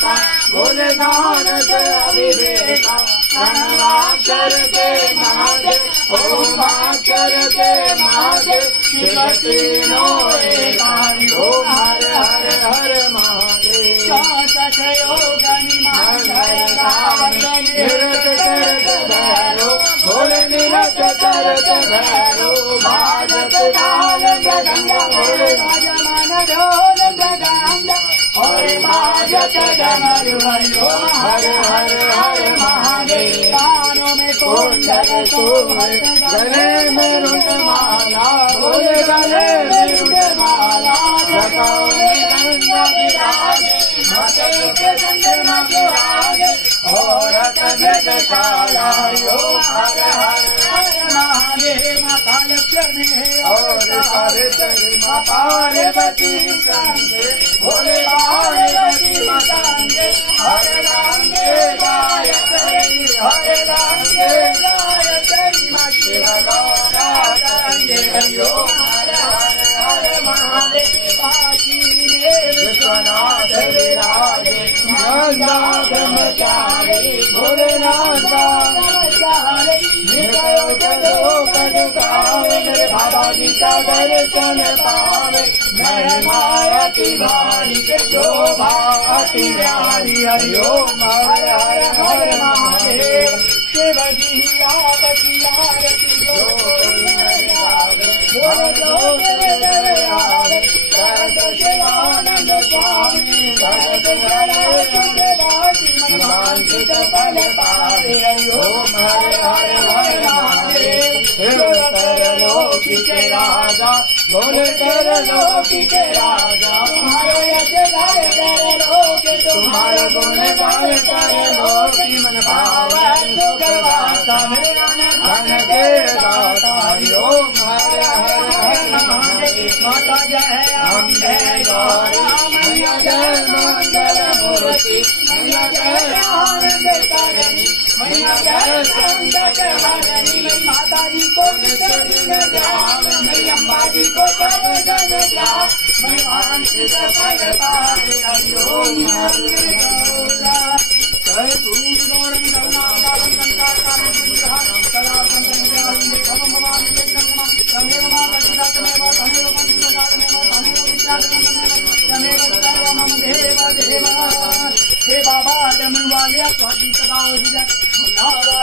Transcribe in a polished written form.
विवेका बोले नानक अविवेका प्रणवाक्षर के महादेव ओमाक्षर के महादेव शिव तीनों एका ओम हर हर हर महादेव निरत करत भैरो बोले निरत करत भैरो भारत काल गंगा बोले राजमान ढोल गंगा और बाजत डमर भयो हर हर हर महादेव कानों में कुंडल सोहर गले में रुंडमाला बोले गले में रुंडमाला जटाओं में गंगा विराजे मस्तक पे चंद्रमा विराजे और में दशाला यो हर हर हर महादेव माता लक्ष्मी और सावित्री माता पार्वती संगे भोले पार्वती संगे हरे रंगे गायत्री हरे रंगे गायत्री शिव गौरा संगे यो हर हर हर महादेव विश्वनाथ विराजे नंदाध मचारे भोलेनाथ मचारे निकलो चलो कद कावे मेरे बाबा जी का दर्शन पावे महिमा अति भारी जो भाति न्यारी हरि ओम हर हर हर महादेव शिव जी आरती आरती शिवानंद स्वामी भरत मानसिक फल पावे ओम हर हर हर महादेव लोक के राजा बोले कर लोक के राजा तुम्हारे लोक तुम्हारा गुण गाय कर लोक मन पावे सुखवासा धन के दाता ओम हर हर हर महादेव माता जय अम्बे गौरी मैया जय मंगल मूर्ति मैया जय आनंद करणी मैया जय संकट हरणी माता जी को दिन जाम मैया अम्बा जी को सब जन जाम मैं वांछित फल पावे हरि ओम हरि गौरा जय गुरु गौरम करुणाकारं संताकारं